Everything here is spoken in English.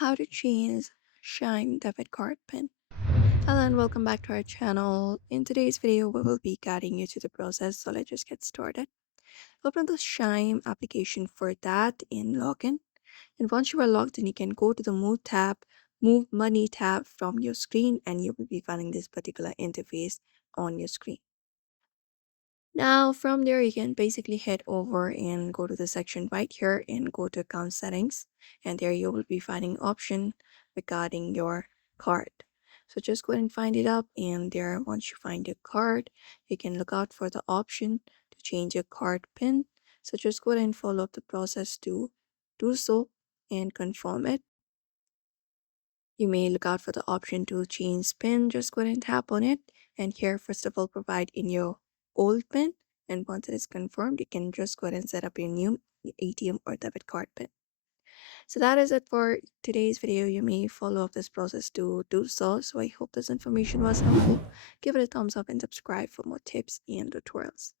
How to change Chime debit card pin. Hello and welcome back to our channel. In today's video, we will be guiding you to the process. So let's just get started. Open the Chime application for that in login. And once you are logged in, you can go to the Move Money tab from your screen, and you will be finding this particular interface on your screen. Now from there you can basically head over and go to the section right here and go to account settings, and there you will be finding option regarding your card. So just go ahead and find it up, and there once you find your card you can look out for the option to change your card pin. So just go ahead and follow up the process to do so and confirm it. You may look out for the option to change PIN. Just go ahead and tap on it. And here, first of all, provide in your old PIN. And once it is confirmed, you can just go ahead and set up your new ATM or debit card PIN. So that is it for today's video. You may follow up this process to do so. So I hope this information was helpful. Give it a thumbs up and subscribe for more tips and tutorials.